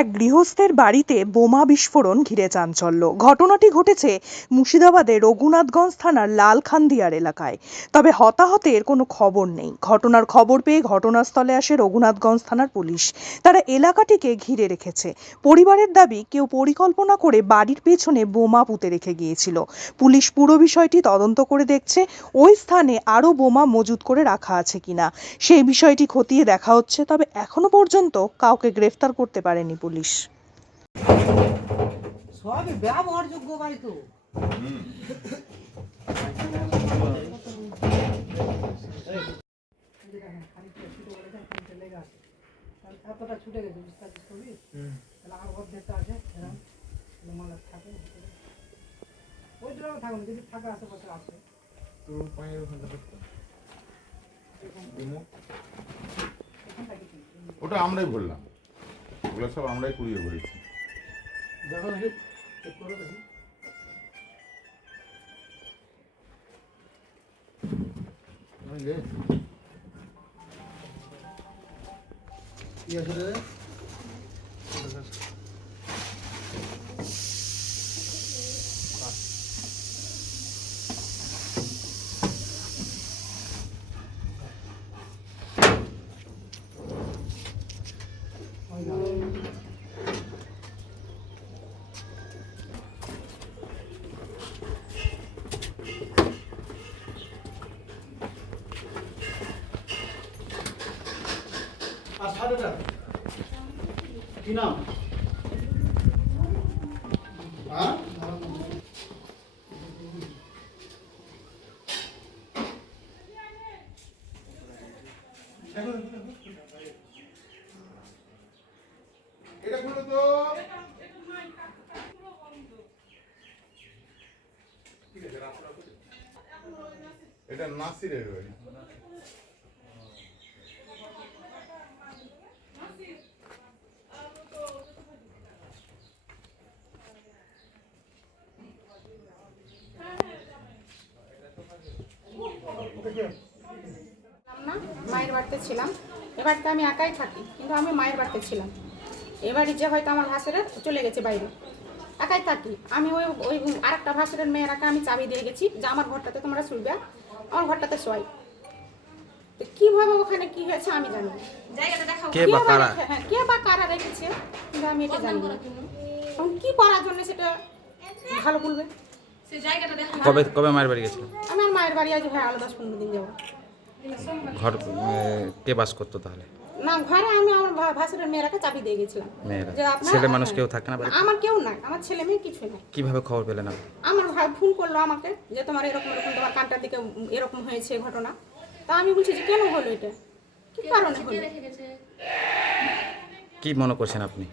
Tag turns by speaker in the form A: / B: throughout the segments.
A: এক গৃহস্থের বাড়িতে বোমা বিস্ফোরণ ঘিরে চাঞ্চল্য। ঘটনাটি ঘটেছে মুর্শিদাবাদের রঘুনাথগঞ্জ থানার লালখান্দিয়ার এলাকায়। তবে হতাহতের কোনো খবর নেই। ঘটনার খবর পেয়ে ঘটনাস্থলে আসে রঘুনাথগঞ্জ থানার পুলিশ। তারা এলাকাটিকে ঘিরে রেখেছে। পরিবারের দাবি, কেউ পরিকল্পনা করে বাড়ির পেছনে বোমা পুঁতে রেখে গিয়েছিল। পুলিশ পুরো বিষয়টি তদন্ত করে দেখছে, ওই স্থানে আরও বোমা মজুত করে রাখা আছে কিনা। সেই বিষয়টি খতিয়ে দেখা হচ্ছে, তবে এখনও পর্যন্ত কাউকে গ্রেফতার করতে পারেনি পুলিশ।
B: সবই ব্যবহারযোগ্য বাড়ি তো। এতটা ছুটে গেছে বিস্তার তাহলে আর অর্ধেকটা আছে এরকম তাহলে মালা থাকে ওই থাকুন যদি থাকে আশেপাশে আছে।
C: তো পায়ের ওখানটা দেখতো? ওটা আমরাই বললাম। ওগুলো সব আমরাই কুড়িয়ে বলেছি
B: দেখো দেখি চেক করে দেখি। কি আছে কি নাম? হ্যাঁ?
C: এটা খুলো তো। এটা নাসিরের বাড়ি।
D: না মায়ের বাড়িতে ছিলাম। এ বাড়িতে আমি একাই থাকি কিন্তু আমি মায়ের বাড়িতে ছিলাম। এ বাড়ির যে হয়তো আমার ভাসুরের চলে গেছে বাইরে। একাই থাকি। আমি ওই ওই আরেকটা ভাসুরের মেয়েরাকে আমি চাবি দিয়ে গেছি যে আমার ঘরটাতে তোমরা শুইবে আমার ঘরটাতে শোয়াই। তো কীভাবে ওখানে কি হয়েছে আমি জানি না।
E: কে বা
D: কে
E: কারা?
D: হ্যাঁ, কে বা কারা রেখেছে কিন্তু আমি এটা জানি না। এখন কি করার জন্য সেটা ভালো বলবে?
E: কবে কবে মায়ের বাড়ি গেছিল?
D: আমি আমার মায়ের বাড়ি আজ হয় আলো দশ পনেরো দিন যাব
E: ঘর কে বাস করতো তাহলে?
D: না ঘরে আমি আমার ভাসুরের মেয়েরাকে চাবি দিয়ে গেছিলাম।
E: মেয়েরা।
D: যে আপনার-
E: ছেলে মানুষ কেউ থাকে না
D: আমার কেউ নাই আমার ছেলে মেয়ে কিছু নাই।
E: কীভাবে খবর পেলেন আপনি?
D: আমার ভাই ফোন করল আমাকে যে তোমার এরকম এরকম তোমার কানটার দিকে এরকম হয়েছে ঘটনা। তা আমি বলছি যে কেন হলো এটা? কি কারণে হলো?
E: কি মনে করছেন আপনি?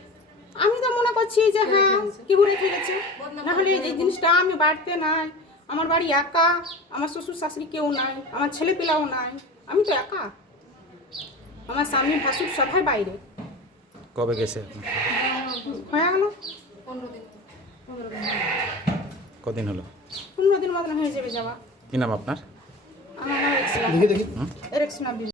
D: করছি যে হ্যাঁ কেউ রেখে গেছে নাহলে এই জিনিসটা আমি বাড়িতে নাই। আমার বাড়ি একা আমার শ্বশুর শাশুড়ি কেউ নাই আমার ছেলে পেলাও নাই। আমি তো একা। আমার স্বামী ভাসুর সবাই বাইরে।
E: কবে গেছে? আপনি
D: হয়ে গেল?
E: কদিন হলো?
D: পনেরো দিন মতন হয়ে যাবে যাওয়া।
E: কি নাম আপনার?
D: আমার নাম এরেক্সনা